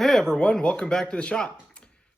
Well, hey everyone, welcome back to the shop.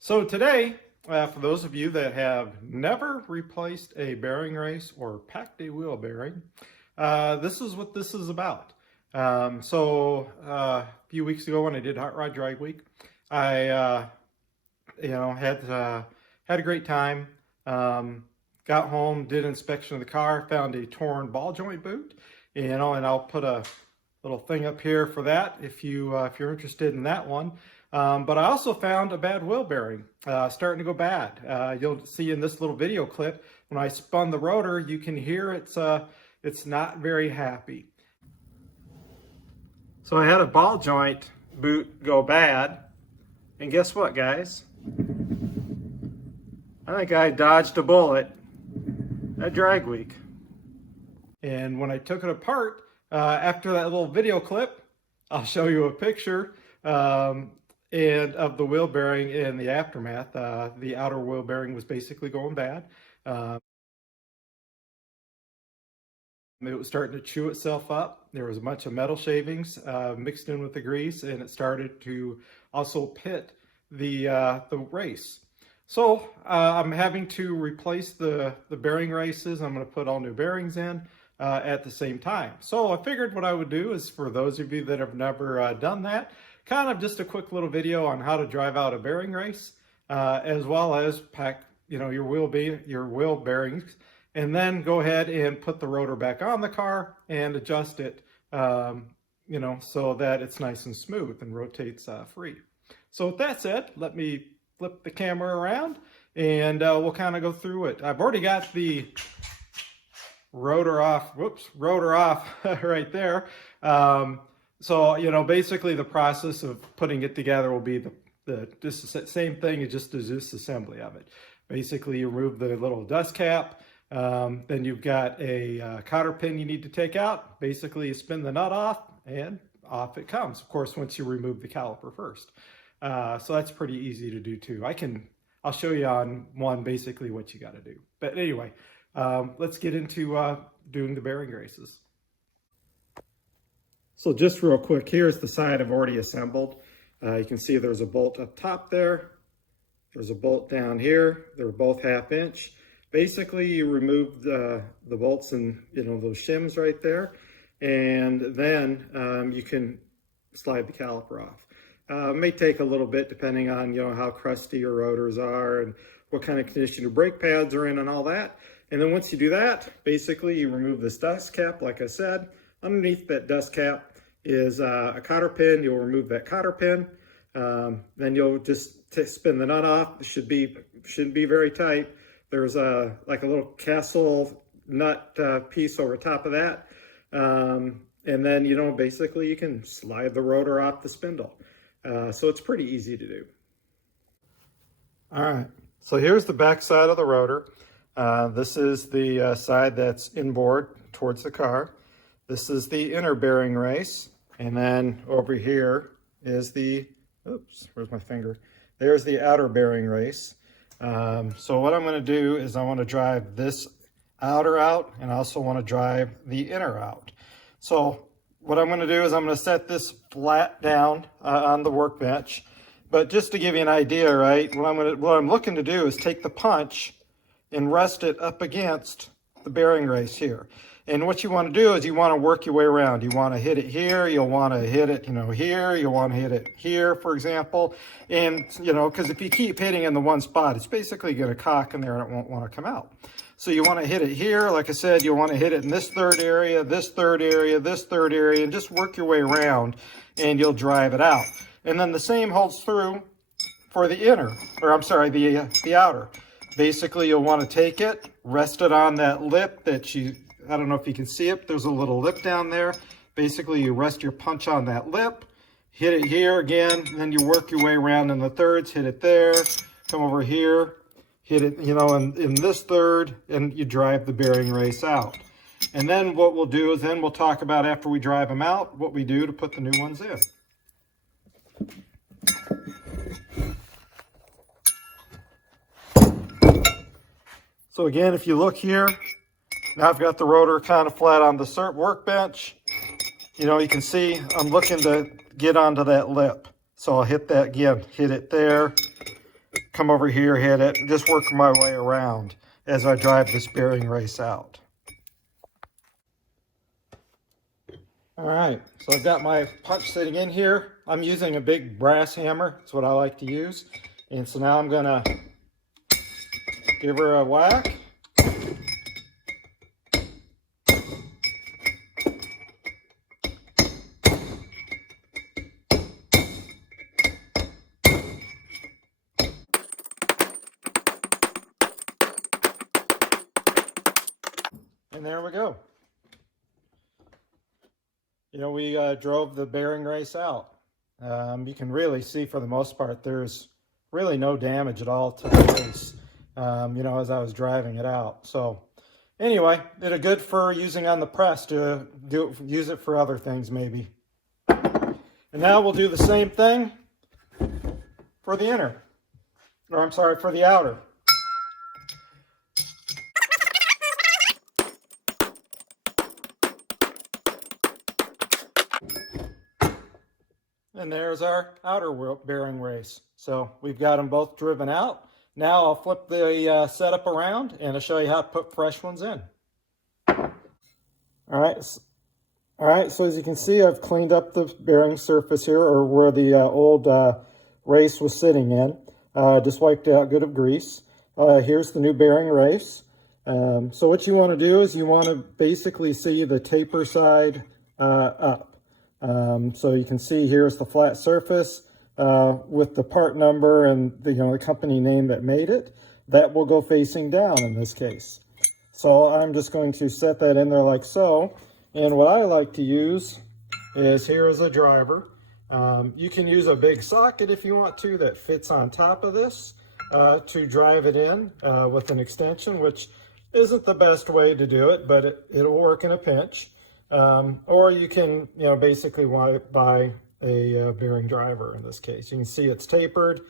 So today, for those of you that have never replaced a bearing race or packed a wheel bearing, this is what this is about. A few weeks ago when I did Hot Rod Drag Week, I had a great time. Got home, did inspection of the car, found a torn ball joint boot, and I'll put a little thing up here for that if you're interested in that one. But I also found a bad wheel bearing starting to go bad. You'll see in this little video clip when I spun the rotor, you can hear it's not very happy. So I had a ball joint boot go bad, and guess what, guys? I think I dodged a bullet at drag week. And when I took it apart, after that little video clip, I'll show you a picture and of the wheel bearing in the aftermath. The outer wheel bearing was basically going bad. It was starting to chew itself up. There was a bunch of metal shavings mixed in with the grease, and it started to also pit the race. So I'm having to replace the bearing races. I'm going to put all new bearings in at the same time. So I figured what I would do is, for those of you that have never done that, kind of just a quick little video on how to drive out a bearing race, as well as pack your wheel bearings, and then go ahead and put the rotor back on the car and adjust it so that it's nice and smooth and rotates free. So with that said, let me flip the camera around and we'll kind of go through it. I've already got the rotor off right there. So basically the process of putting it together will be just the same thing, it's just a disassembly of it. Basically, you remove the little dust cap, then you've got a cotter pin you need to take out. Basically, you spin the nut off and off it comes. Of course, once you remove the caliper first. So that's pretty easy to do too. I'll show you on one basically what you got to do. But anyway, let's get into doing the bearing races. So just real quick, here's the side I've already assembled. You can see there's a bolt up top there. There's a bolt down here. They're both 1/2 inch. Basically, you remove the bolts and those shims right there, and then you can slide the caliper off. It may take a little bit depending on how crusty your rotors are and what kind of condition your brake pads are in and all that. And then once you do that, basically you remove this dust cap, like I said. Underneath that dust cap is a cotter pin. You'll remove that cotter pin. Then you'll just spin the nut off. It shouldn't be very tight. There's like a little castle nut piece over top of that. And then, basically you can slide the rotor off the spindle. So it's pretty easy to do. All right, so here's the back side of the rotor. This is the side that's inboard towards the car. This is the inner bearing race. And then over here is where's my finger? There's the outer bearing race. So what I'm going to do is I want to drive this outer out, and I also want to drive the inner out. So what I'm going to do is I'm going to set this flat down on the workbench. But just to give you an idea, right, what I'm looking to do is take the punch and rest it up against the bearing race here. And what you want to do is you want to work your way around. You want to hit it here, you'll want to hit it, here, you'll want to hit it here, for example. And, because if you keep hitting in the one spot, it's basically going to cock in there and it won't want to come out. So you want to hit it here. Like I said, you want to hit it in this third area, this third area, this third area, and just work your way around and you'll drive it out. And then the same holds through for the outer. Basically, you'll want to take it, rest it on that lip I don't know if you can see it, there's a little lip down there. Basically, you rest your punch on that lip, hit it here again, then you work your way around in the thirds, hit it there, come over here, hit it, in this third, and you drive the bearing race out. And then what we'll do is we'll talk about, after we drive them out, what we do to put the new ones in. So again, if you look here, now I've got the rotor kind of flat on the workbench. You can see I'm looking to get onto that lip. So I'll hit that again, hit it there, come over here, hit it, and just work my way around as I drive this bearing race out. All right, so I've got my punch sitting in here. I'm using a big brass hammer. That's what I like to use. And so now I'm gonna give her a whack. And there we go. You know, we drove the bearing race out. You can really see for the most part, there's really no damage at all to the race, you know, as I was driving it out. So anyway, did it good for using on the press to use it for other things maybe. And now we'll do the same thing for the inner, or I'm sorry, for the outer. And there's our outer bearing race. So we've got them both driven out. Now I'll flip the setup around and I'll show you how to put fresh ones in. All right, so as you can see, I've cleaned up the bearing surface here, or where the old race was sitting in. Just wiped out good of grease. Here's the new bearing race. So what you want to do is you want to basically see the taper side up. So you can see here's the flat surface with the part number and the, the company name that made it. That will go facing down in this case. So I'm just going to set that in there like so. And what I like to use is, here is a driver. You can use a big socket if you want to that fits on top of this to drive it in with an extension, which isn't the best way to do it, but it'll work in a pinch. Or you can, basically buy a bearing driver in this case. You can see it's tapered.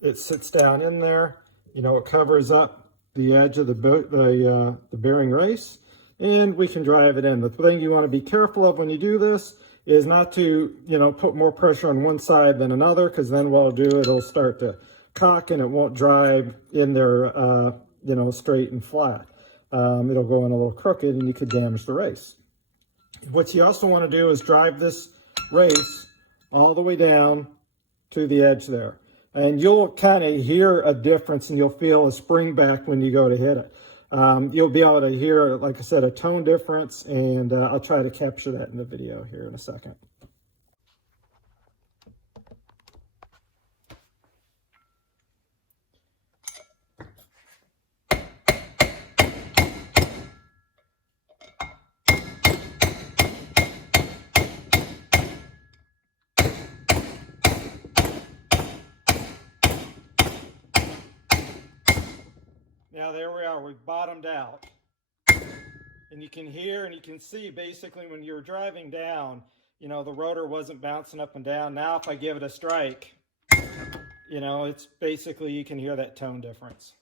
It sits down in there. It covers up the edge of the bearing race, and we can drive it in. The thing you want to be careful of when you do this is not to, put more pressure on one side than another, because then what it'll do, it'll start to cock and it won't drive in there, straight and flat. It'll go in a little crooked and you could damage the race. What you also want to do is drive this race all the way down to the edge there. And you'll kind of hear a difference, and you'll feel a spring back when you go to hit it. You'll be able to hear, like I said, a tone difference, and I'll try to capture that in the video here in a second. Now there we are, we've bottomed out. And you can hear and you can see basically when you're driving down, the rotor wasn't bouncing up and down. Now if I give it a strike, it's basically, you can hear that tone difference.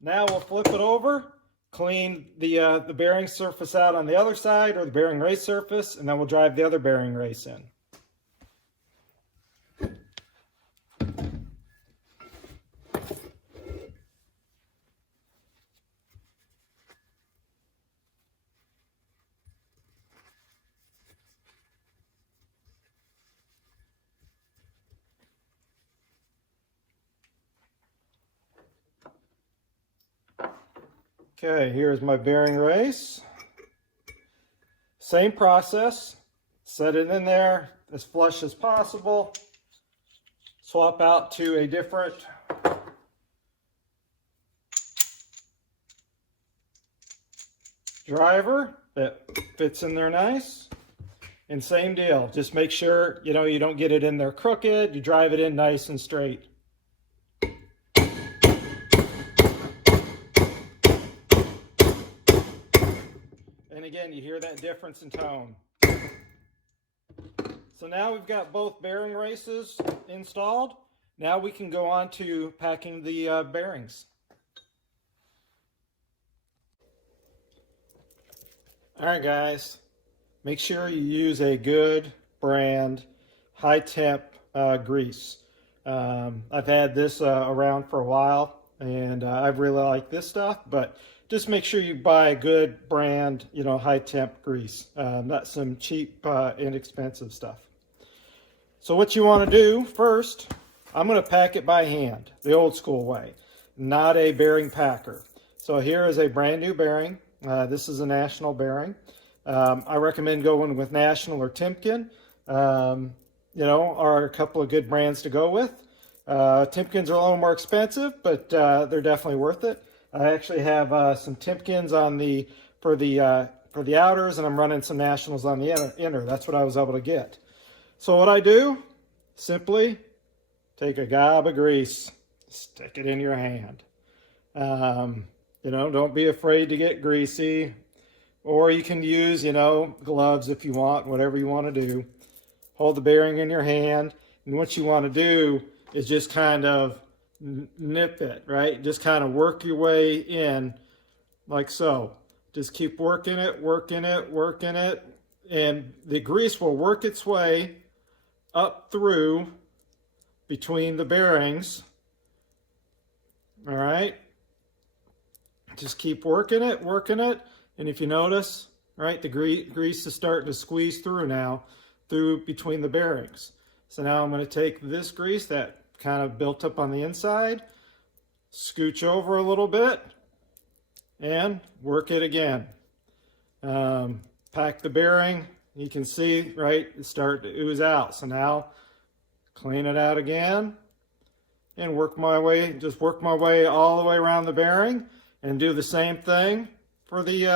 Now we'll flip it over, clean the bearing surface out on the other side, or the bearing race surface, and then we'll drive the other bearing race in. Okay, here's my bearing race. Same process. Set it in there as flush as possible. Swap out to a different driver that fits in there nice. And same deal. Just make sure, you don't get it in there crooked. You drive it in nice and straight. And again, you hear that difference in tone. So now we've got both bearing races installed. Now we can go on to packing the bearings. All right, guys. Make sure you use a good brand high temp grease. I've had this around for a while, and I really like this stuff, but just make sure you buy a good brand, high temp grease, not some cheap, inexpensive stuff. So what you want to do first, I'm going to pack it by hand, the old school way, not a bearing packer. So here is a brand new bearing. This is a National bearing. I recommend going with National or Timken. Are a couple of good brands to go with. Timkens are a little more expensive, but they're definitely worth it. I actually have some Timkens on for the outers, and I'm running some Nationals on the inner. That's what I was able to get. So what I do, simply take a gob of grease, stick it in your hand. Don't be afraid to get greasy, or you can use, gloves if you want, whatever you want to do. Hold the bearing in your hand, and what you want to do is just kind of nip it, right? Just kind of work your way in like so. Just keep working it, working it, working it, and the grease will work its way up through between the bearings. All right? Just keep working it, and if you notice, right, the grease is starting to squeeze through now, through between the bearings. So now I'm going to take this grease that kind of built up on the inside, scooch over a little bit, and work it again. Pack the bearing. You can see, right, it's starting to ooze out. So now clean it out again and work my way all the way around the bearing, and do the same thing for the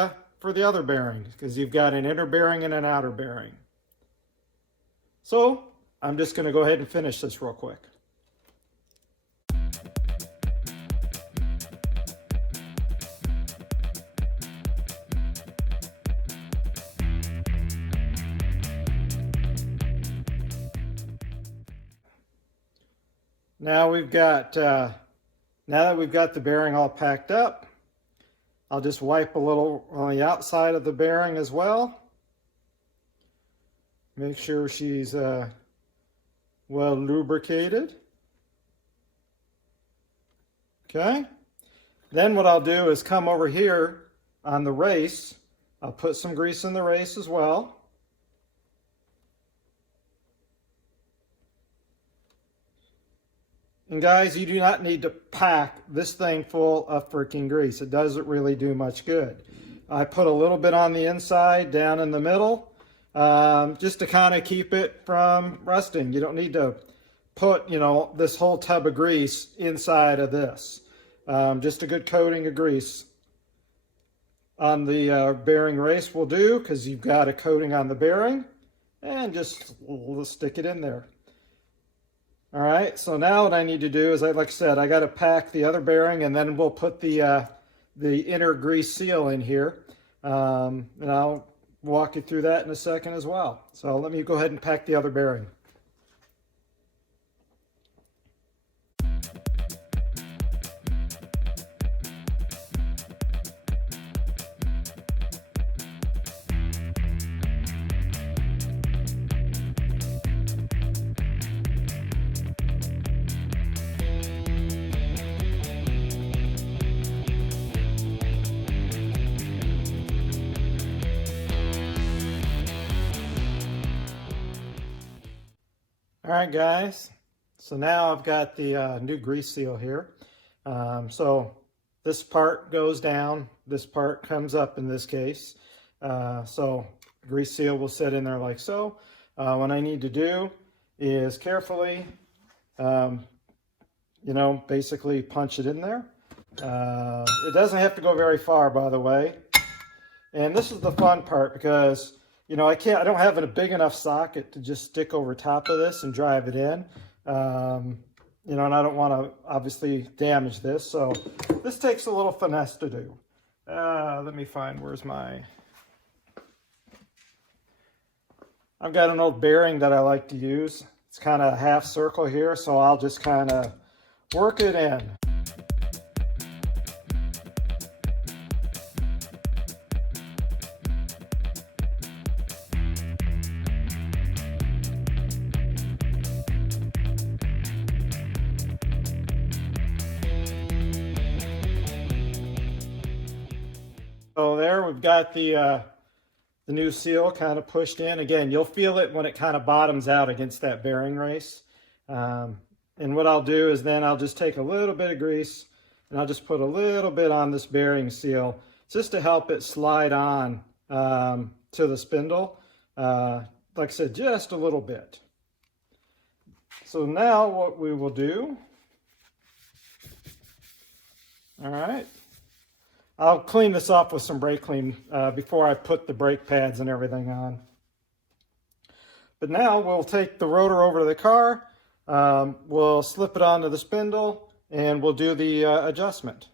other bearing, because you've got an inner bearing and an outer bearing. So I'm just going to go ahead and finish this real quick. Now that we've got the bearing all packed up, I'll just wipe a little on the outside of the bearing as well. Make sure she's well lubricated. Okay. Then what I'll do is come over here on the race. I'll put some grease in the race as well. And guys, you do not need to pack this thing full of freaking grease. It doesn't really do much good. I put a little bit on the inside, down in the middle, just to kind of keep it from rusting. You don't need to put, this whole tub of grease inside of this. Just a good coating of grease on the bearing race will do, because you've got a coating on the bearing, and just we'll stick it in there. All right, so now what I need to do is, like I said, I got to pack the other bearing, and then we'll put the inner grease seal in here. And I'll walk you through that in a second as well. So let me go ahead and pack the other bearing. All right, guys, so now I've got the new grease seal here. So this part goes down, this part comes up in this case. So grease seal will sit in there like so. What I need to do is carefully, basically punch it in there. It doesn't have to go very far, by the way. And this is the fun part, because I don't have a big enough socket to just stick over top of this and drive it in. And I don't want to obviously damage this. So this takes a little finesse to do. Let me find, I've got an old bearing that I like to use. It's kind of a half circle here, so I'll just kind of work it in. So there we've got the new seal kind of pushed in. Again, you'll feel it when it kind of bottoms out against that bearing race. And what I'll do is then I'll just take a little bit of grease and I'll just put a little bit on this bearing seal just to help it slide on to the spindle. Like I said, just a little bit. So now what we will do, all right, I'll clean this off with some brake clean before I put the brake pads and everything on. But now we'll take the rotor over to the car, we'll slip it onto the spindle, and we'll do the adjustment.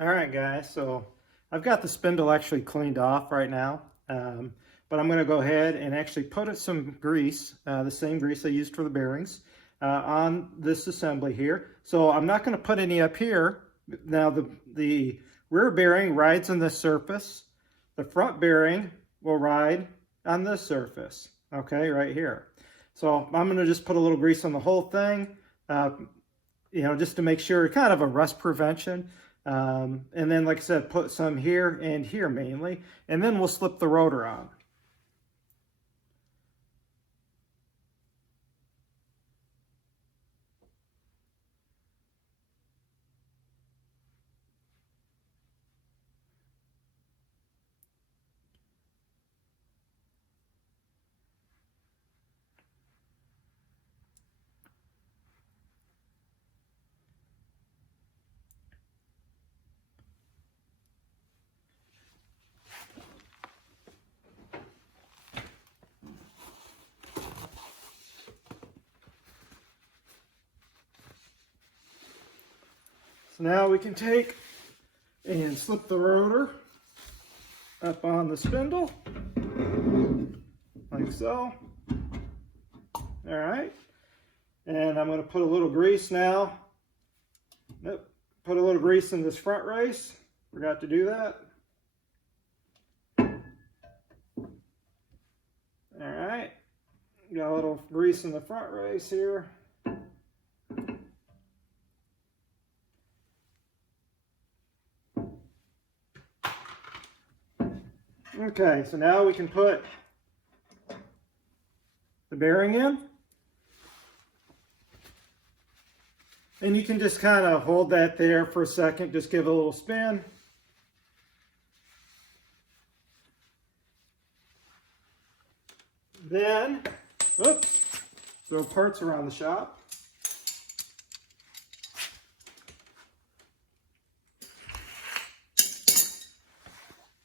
All right, guys, so I've got the spindle actually cleaned off right now, but I'm going to go ahead and actually put some grease, the same grease I used for the bearings, on this assembly here. So I'm not going to put any up here. Now the rear bearing rides on this surface. The front bearing will ride on this surface, okay, right here. So I'm going to just put a little grease on the whole thing, you know, just to make sure, kind of a rust prevention. And then, like I said, put some here and here mainly, and then we'll slip the rotor on. So now we can take and slip the rotor up on the spindle, like so. All right, and I'm going to put a little grease now. Nope, put a little grease in this front race. Forgot to do that. All right, got a little grease in the front race here. Okay, so now we can put the bearing in. And you can just kind of hold that there for a second, just give it a little spin. Then, oops, throw parts around the shop.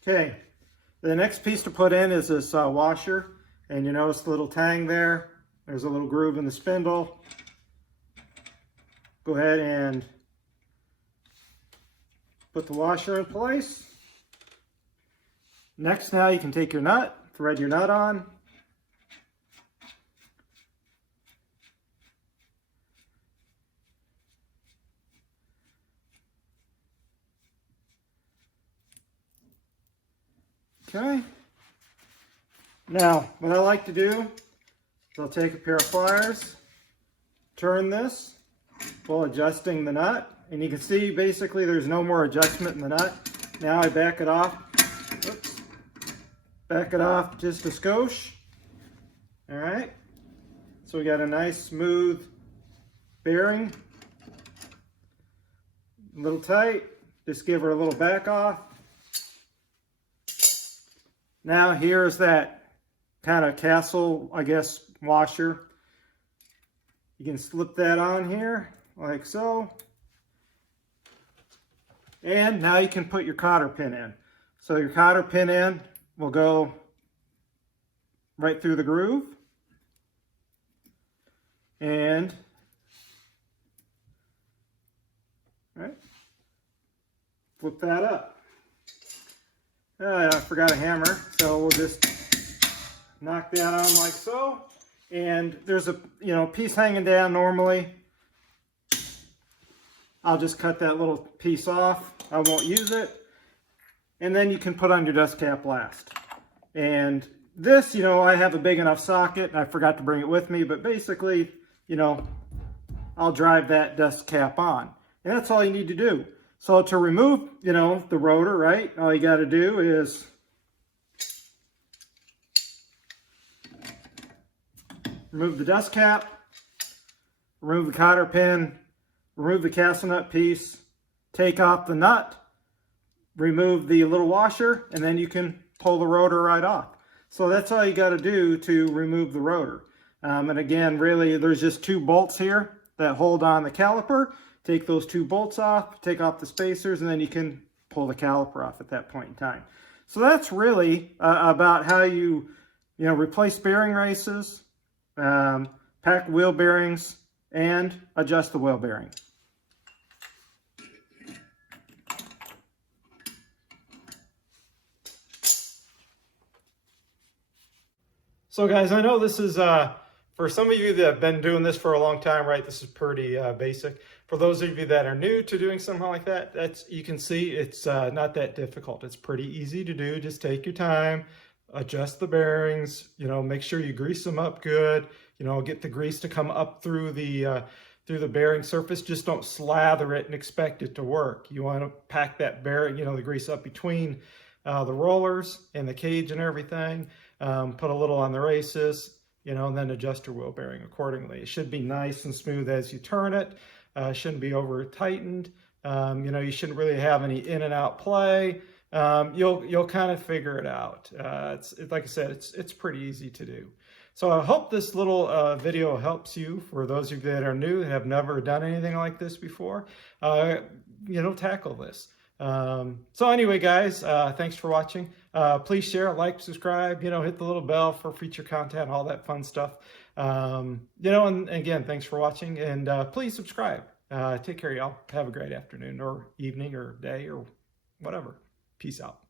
Okay. The next piece to put in is this washer, and you notice the little tang there. There's a little groove in the spindle. Go ahead and put the washer in place. Next, now you can take your nut, thread your nut on. Okay. Now, what I like to do is I'll take a pair of pliers, turn this while adjusting the nut, and you can see basically there's no more adjustment in the nut. Now I back it off. Oops. Back it off just a skosh. All right. So we got a nice smooth bearing. A little tight. Just give her a little back off. Now here's that kind of castle, I guess, washer. You can slip that on here like so. And now you can put your cotter pin in. So your cotter pin in will go right through the groove. And, right, flip that up. I forgot a hammer, so we'll just knock that on like so. And there's a piece hanging down normally. I'll just cut that little piece off. I won't use it. And then you can put on your dust cap last. And this, I have a big enough socket. I forgot to bring it with me, but basically, I'll drive that dust cap on. And that's all you need to do. So to remove, the rotor, right, all you got to do is remove the dust cap, remove the cotter pin, remove the castle nut piece, take off the nut, remove the little washer, and then you can pull the rotor right off. So that's all you got to do to remove the rotor. And again, really, there's just 2 bolts here that hold on the caliper. Take those 2 bolts off, take off the spacers, and then you can pull the caliper off at that point in time. So that's really about how you replace bearing races, pack wheel bearings, and adjust the wheel bearing. So guys, I know this is, for some of you that have been doing this for a long time, right, this is pretty basic. For those of you that are new to doing something like that, you can see it's not that difficult. It's pretty easy to do. Just take your time, adjust the bearings, make sure you grease them up good, get the grease to come up through the bearing surface. Just don't slather it and expect it to work. You want to pack that bearing, the grease up between the rollers and the cage and everything. Put a little on the races, and then adjust your wheel bearing accordingly. It should be nice and smooth as you turn it. Shouldn't be over tightened. You shouldn't really have any in and out play. You'll kind of figure it out. Like I said, it's pretty easy to do. So I hope this little video helps you. For those of you that are new, have never done anything like this before, tackle this. So anyway, guys, thanks for watching. Please share, like, subscribe, hit the little bell for future content, all that fun stuff. And again, thanks for watching, and please subscribe. Take care, y'all. Have a great afternoon or evening or day or whatever. Peace out.